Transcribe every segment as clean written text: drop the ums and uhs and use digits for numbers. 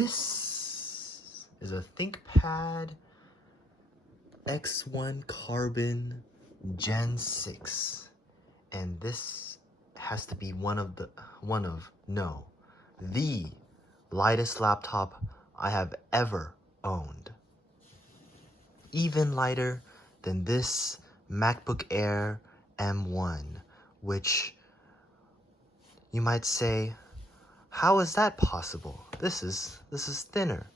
This is a Thinkpad X1 Carbon Gen 6, and this has to be the lightest laptop I have ever owned. Even lighter than this MacBook Air M1, which you might say, how is that possible? This is thinner.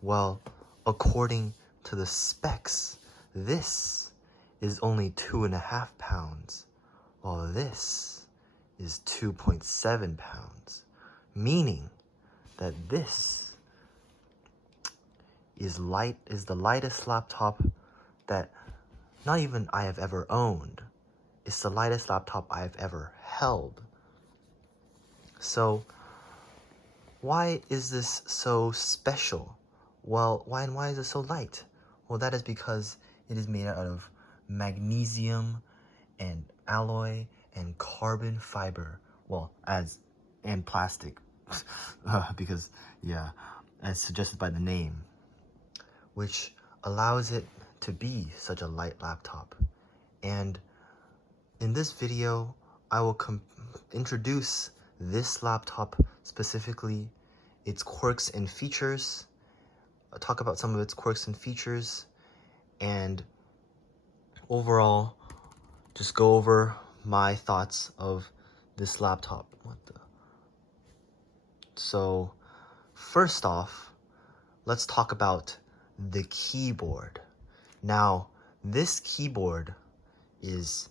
Well, according to the specs, this is only 2.5 pounds, while this is 2.7 pounds, meaning that this is the lightest laptop that not even I have ever owned. It's the lightest laptop I have ever held. So why is this so special? Well, why is it so light? Well, that is because it is made out of magnesium and alloy and carbon fiber. Well, and plastic, because yeah, as suggested by the name, which allows it to be such a light laptop. And in this video, I will introduce this laptop specifically, its quirks and features. I'll talk about some of its quirks and features, and overall just go over my thoughts of this laptop. So first off, let's talk about the keyboard. Now, this keyboard is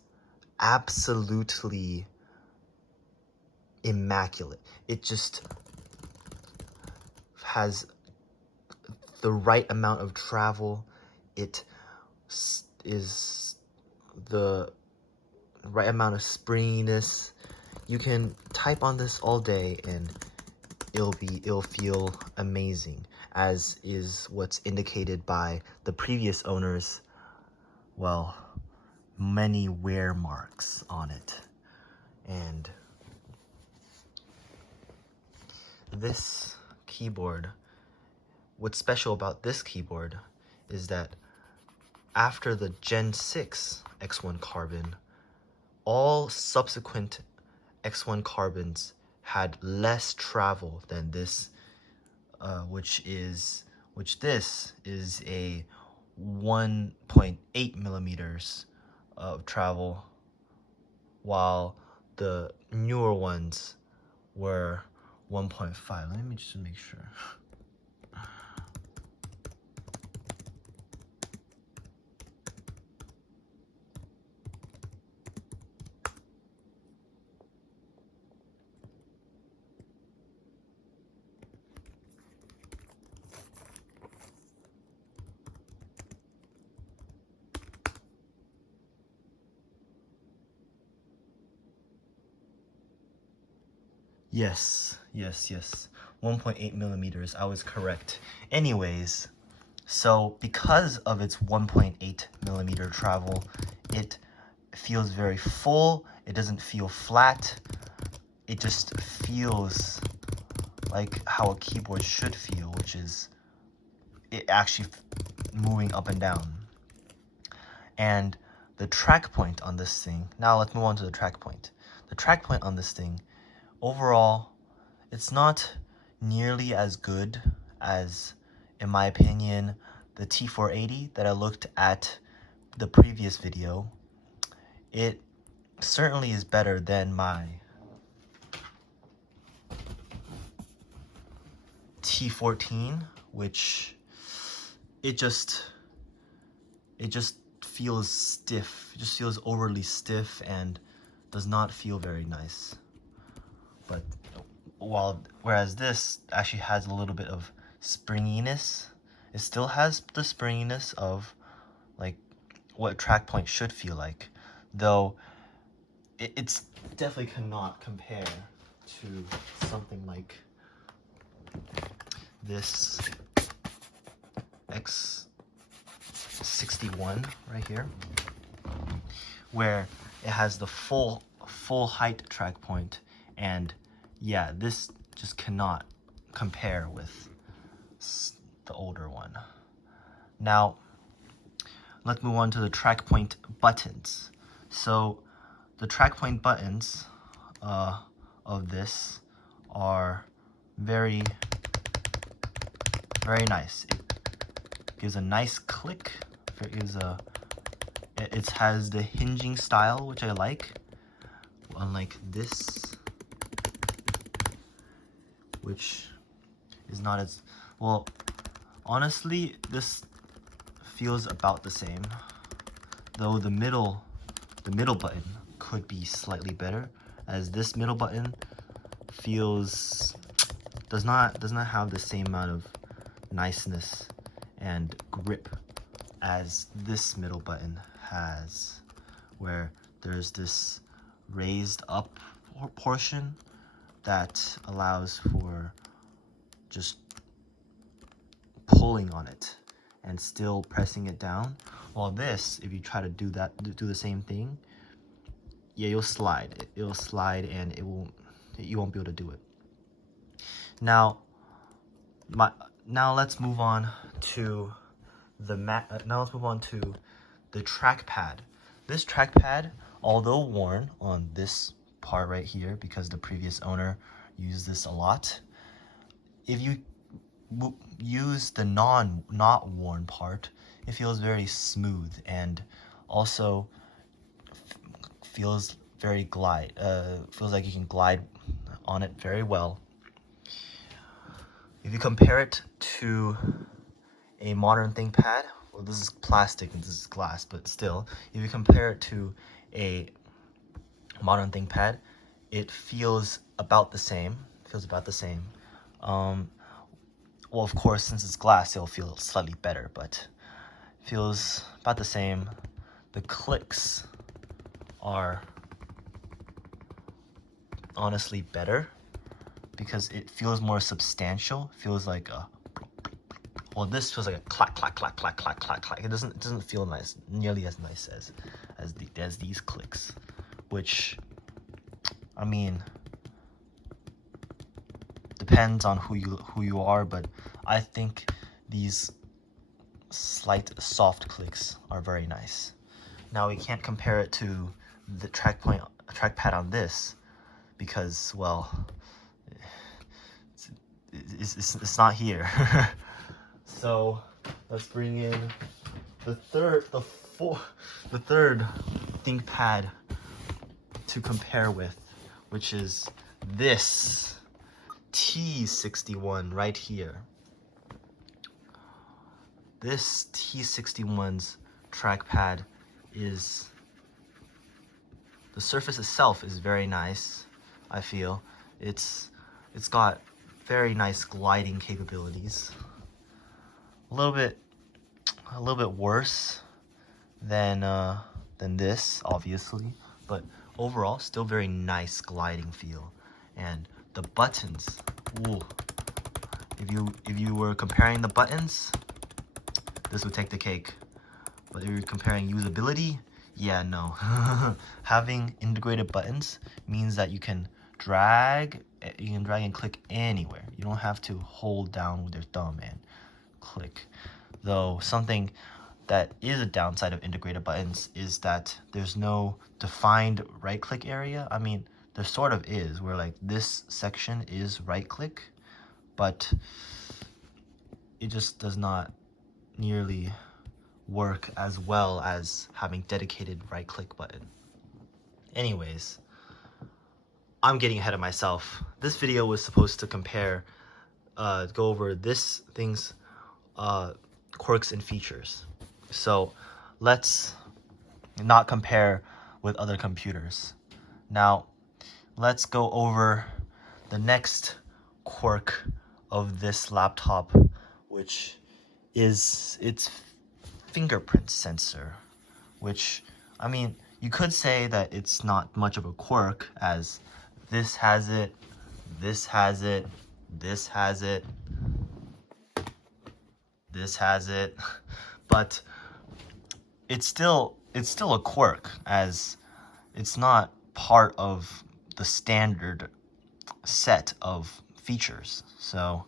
absolutely immaculate. It just has the right amount of travel. It is the right amount of springiness. You can type on this all day and it'll feel amazing, as is what's indicated by the previous owners, well, many wear marks on it. And this keyboard, what's special about this keyboard is that after the Gen 6 X1 Carbon, all subsequent X1 Carbons had less travel than this, which this is a 1.8 millimeters of travel, while the newer ones were 1.5. Let me just make sure. Yes. 1.8 millimeters. I was correct. Anyways, so because of its 1.8 millimeter travel, it feels very full. It doesn't feel flat. It just feels like how a keyboard should feel, which is it actually moving up and down. And the track point on this thing, now let's move on to the track point. The track point on this thing, overall, it's not nearly as good as, in my opinion, the T480 that I looked at the previous video. It certainly is better than my T14, which it just feels stiff. It just feels overly stiff and does not feel very nice. But whereas this actually has a little bit of springiness. It still has the springiness of like what track point should feel like, though it's definitely cannot compare to something like this X61 right here, where it has the full height track point. And yeah, this just cannot compare with the older one. Now, let's move on to the track point buttons. So the track point buttons of this are very nice. It gives a nice click. It has the hinging style, which I like, unlike this, which is not as well. Honestly, this feels about the same, though the middle button could be slightly better, as this middle button does not have the same amount of niceness and grip as this middle button has, where there's this raised up portion that allows for just pulling on it and still pressing it down. While this, if you try to do the same thing, yeah, you'll slide. It'll slide and you won't be able to do it. Now let's move on to the trackpad. This trackpad, although worn on this part right here because the previous owner used this a lot, if you use the not worn part, it feels very smooth and also feels very feels like you can glide on it very well. If you compare it to a modern Thinkpad, well, this is plastic and this is glass, but still, if you compare it to a modern Thinkpad, it feels about the same. Well, of course, since it's glass, it'll feel slightly better, but it feels about the same. The clicks are honestly better because it feels more substantial. It feels like this feels like a clack, clack, clack, clack, clack, clack, clack. It doesn't feel nice, nearly as nice as these clicks, which, I mean, depends on who you are, but I think these slight soft clicks are very nice. Now we can't compare it to the trackpad on this because, well, it's not here. So let's bring in the third Thinkpad to compare with, which is this T61 right here. This T61's trackpad is, the surface itself is very nice. I feel it's got very nice gliding capabilities. A little bit worse than this, obviously, but overall still very nice gliding feel. And the buttons, ooh, if you were comparing the buttons, this would take the cake. But if you're comparing usability, yeah, no. Having integrated buttons means that you can drag and click anywhere. You don't have to hold down with your thumb and click. Though something that is a downside of integrated buttons is that there's no defined right click area. I mean, there sort of is, where like this section is right click, but it just does not nearly work as well as having dedicated right click button. Anyways, I'm getting ahead of myself. This video was supposed to go over this thing's quirks and features. So let's not compare with other computers. Now let's go over the next quirk of this laptop, which is its fingerprint sensor, which, I mean, you could say that it's not much of a quirk, as this has it, this has it, this has it, this has it, but it's still a quirk, as it's not part of the standard set of features. So,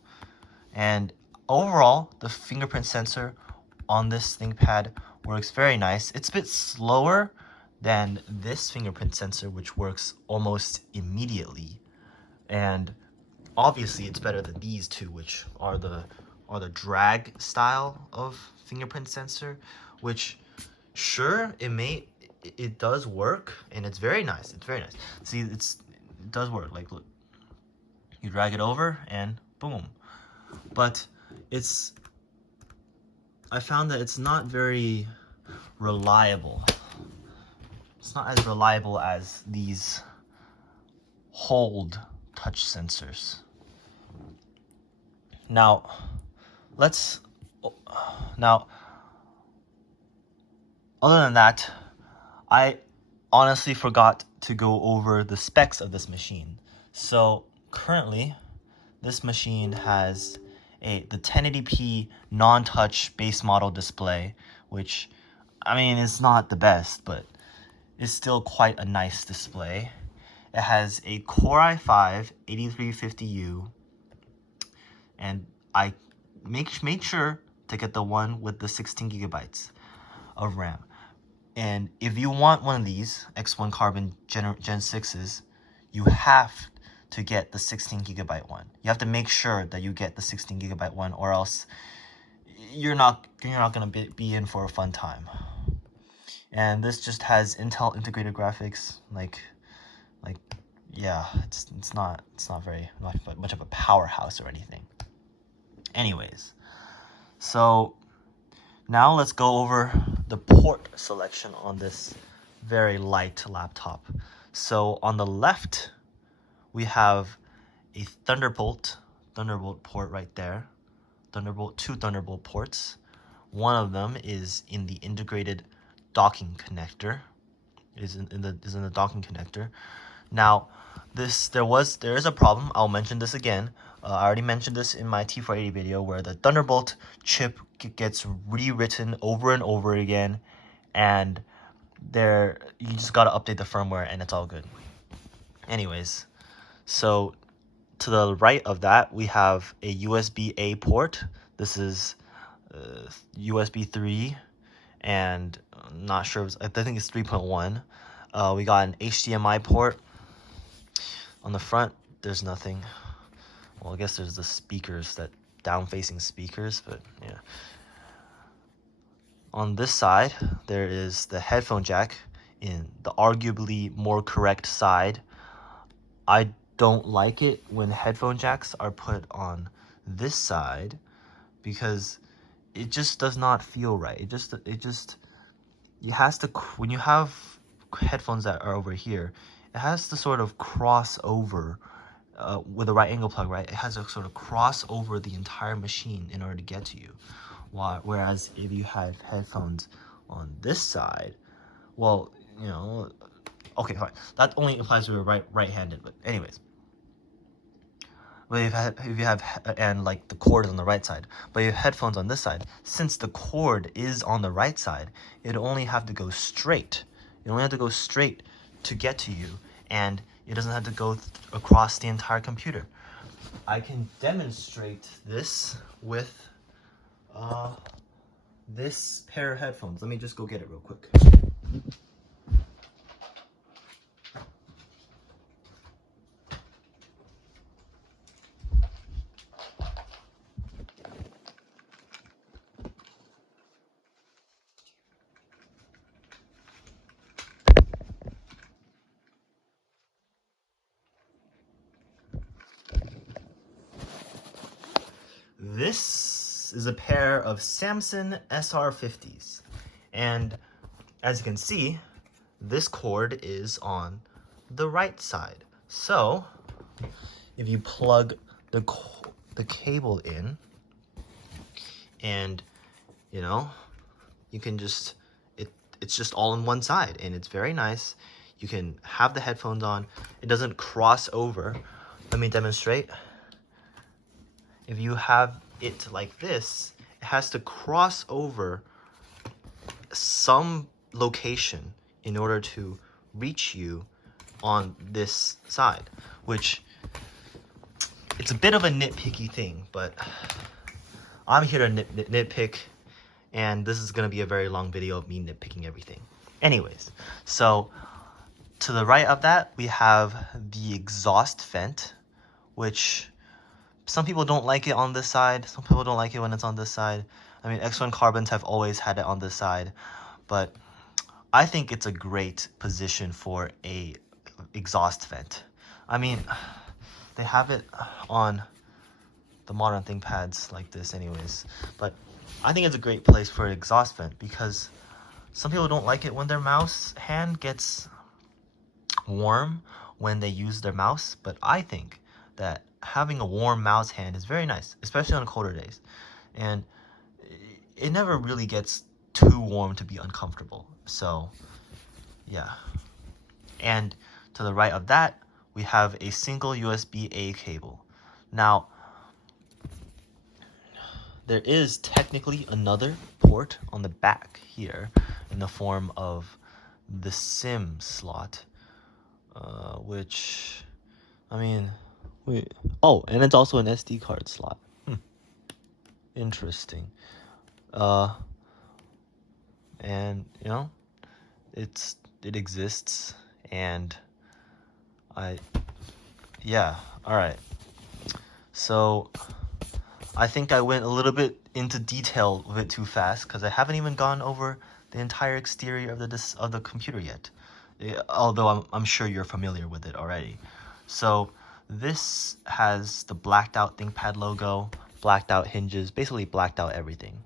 and overall, the fingerprint sensor on this ThinkPad works very nice. It's a bit slower than this fingerprint sensor, which works almost immediately. And obviously it's better than these two, which are the drag style of fingerprint sensor, which sure, it does work, and it's very nice. It's very nice. See, it does work. Like, look, you drag it over and boom. But I found that it's not very reliable. It's not as reliable as these Hold touch sensors. Now, other than that, I honestly forgot to go over the specs of this machine. So currently, this machine has the 1080p non-touch base model display, which, I mean, it's not the best, but it's still quite a nice display. It has a Core i5 8350U, and I made sure to get the one with the 16 gigabytes of RAM. And if you want one of these X1 Carbon Gen 6s, you have to get the 16 gigabyte one. You have to make sure that you get the 16 gigabyte one, or else you're not gonna be in for a fun time. And this just has Intel integrated graphics. Yeah, it's not very much of a powerhouse or anything. Anyways, so now let's go over the port selection on this very light laptop. So on the left, we have a Thunderbolt port right there. Two Thunderbolt ports. One of them is in the integrated docking connector. Is in the docking connector. Now, there is a problem. I'll mention this again. I already mentioned this in my T480 video, where the Thunderbolt chip gets rewritten over and over again, and you just gotta update the firmware and it's all good. Anyways, so to the right of that, we have a USB-A port. This is USB 3, and I'm not sure, I think it's 3.1. We got an HDMI port. On the front, there's nothing. Well, I guess there's the speakers, that down-facing speakers, but yeah. On this side, there is the headphone jack in the arguably more correct side. I don't like it when headphone jacks are put on this side, because it just does not feel right. When you have headphones that are over here, it has to sort of cross over with a right angle plug, right? It has to sort of cross over the entire machine in order to get to you. Whereas if you have headphones on this side, well, okay, fine. That only applies to a right-handed, but anyways. But if you have and like the cord is on the right side, but you have headphones on this side, since the cord is on the right side, it only have to go straight. You only have to go straight to get to you, and it doesn't have to go across the entire computer. I can demonstrate this with this pair of headphones. Let me just go get it real quick. This is a pair of Samsung SR50s, and as you can see, this cord is on the right side. So if you plug the cable in, and you can just it's just all on one side, and it's very nice. You can have the headphones on. It doesn't cross over. Let me demonstrate. If you have it like this, it has to cross over some location in order to reach you on this side, which it's a bit of a nitpicky thing, but I'm here to nitpick, and this is gonna be a very long video of me nitpicking everything. Anyways, so to the right of that, we have the exhaust vent, which some people don't like it on this side. Some people don't like it when it's on this side. I mean, X1 carbons have always had it on this side, but I think it's a great position for a exhaust vent. I mean, they have it on the modern ThinkPads like this anyways, but I think it's a great place for an exhaust vent because some people don't like it when their mouse hand gets warm when they use their mouse, but I think that having a warm mouse hand is very nice, especially on colder days, and it never really gets too warm to be uncomfortable. So yeah. And to the right of that, we have a single USB-A cable. Now, there is technically another port on the back here in the form of the SIM slot, which, I mean, wait. Oh, and it's also an SD card slot. Interesting. And you know, it exists, and yeah. All right. So I think I went a little bit into detail a bit too fast because I haven't even gone over the entire exterior of the computer yet. Although I'm sure you're familiar with it already. So this has the blacked out ThinkPad logo, blacked out hinges, basically blacked out everything.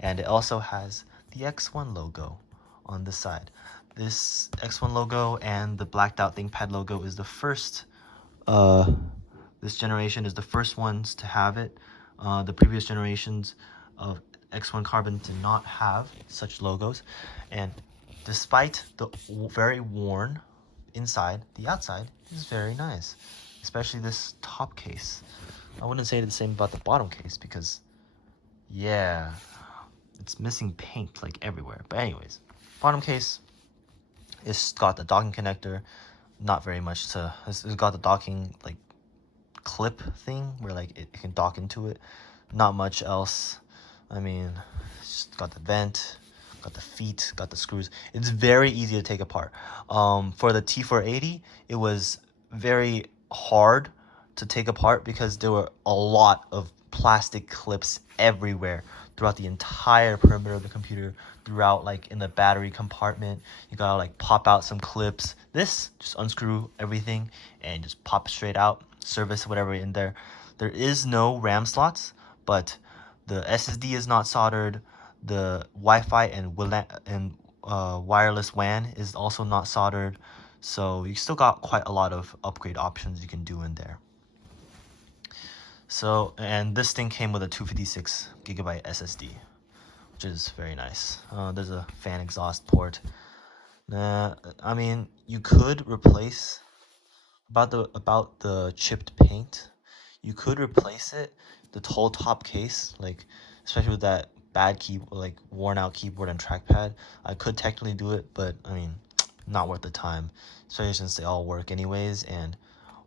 And it also has the X1 logo on the side. This X1 logo and the blacked out ThinkPad logo is the first, this generation is the first ones to have it. The previous generations of X1 Carbon did not have such logos, and despite the very worn inside, the outside is very nice, especially this top case. I wouldn't say the same about the bottom case because, yeah, it's missing paint like everywhere. But anyways, bottom case, it's got the docking connector, not very much to, it's got the docking like clip thing where like it can dock into it, not much else. I mean, it's got the vent, got the feet, got the screws. It's very easy to take apart. For the T480, it was very hard to take apart because there were a lot of plastic clips everywhere throughout the entire perimeter of the computer, throughout like in the battery compartment. You gotta like pop out some clips. This, just unscrew everything and just pop straight out, service whatever in there. There is no RAM slots, but the SSD is not soldered. The Wi-Fi and wireless WAN is also not soldered. So you still got quite a lot of upgrade options you can do in there. So, and this thing came with a 256 gigabyte SSD, which is very nice. There's a fan exhaust port. I mean, you could replace about the chipped paint. You could replace it, the whole top case, like especially with that bad keyboard, like worn out keyboard and trackpad. I could technically do it, but I mean, not worth the time, especially since they all work anyways. And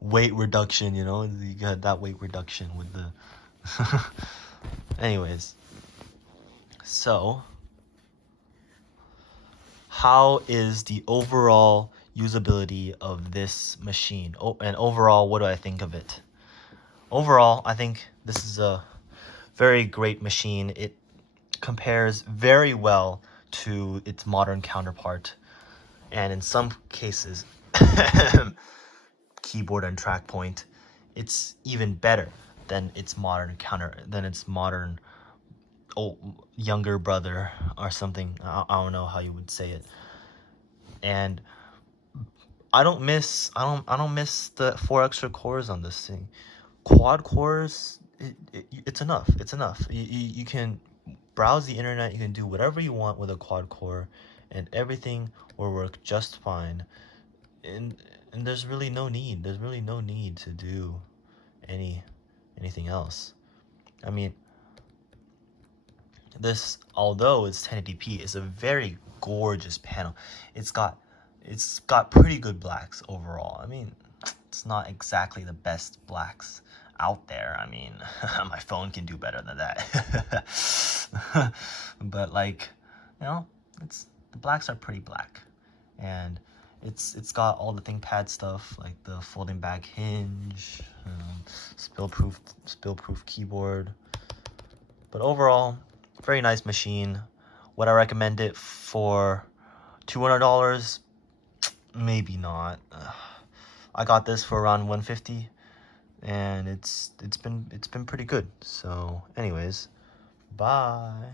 weight reduction, you know, you got that weight reduction with the anyways. So how is the overall usability of this machine? Oh, and overall, what do I think of it? Overall, I think this is a very great machine. It compares very well to its modern counterpart, and in some cases keyboard and track point, it's even better than its modern younger brother or something. I don't know how you would say it. And I don't miss the 4 extra cores on this thing. Quad cores, it's enough. It's enough. You can browse the internet, you can do whatever you want with a quad core, and everything will work just fine. And there's really no need. There's really no need to do anything else. I mean, this, although it's 1080p, is a very gorgeous panel. It's got pretty good blacks overall. I mean, it's not exactly the best blacks out there. I mean, my phone can do better than that. But like, you know, the blacks are pretty black, and it's got all the ThinkPad stuff like the folding back hinge, spill-proof keyboard. But overall, very nice machine. Would I recommend it for $200? Maybe not. I got this for around $150, and it's been pretty good. So anyways, bye.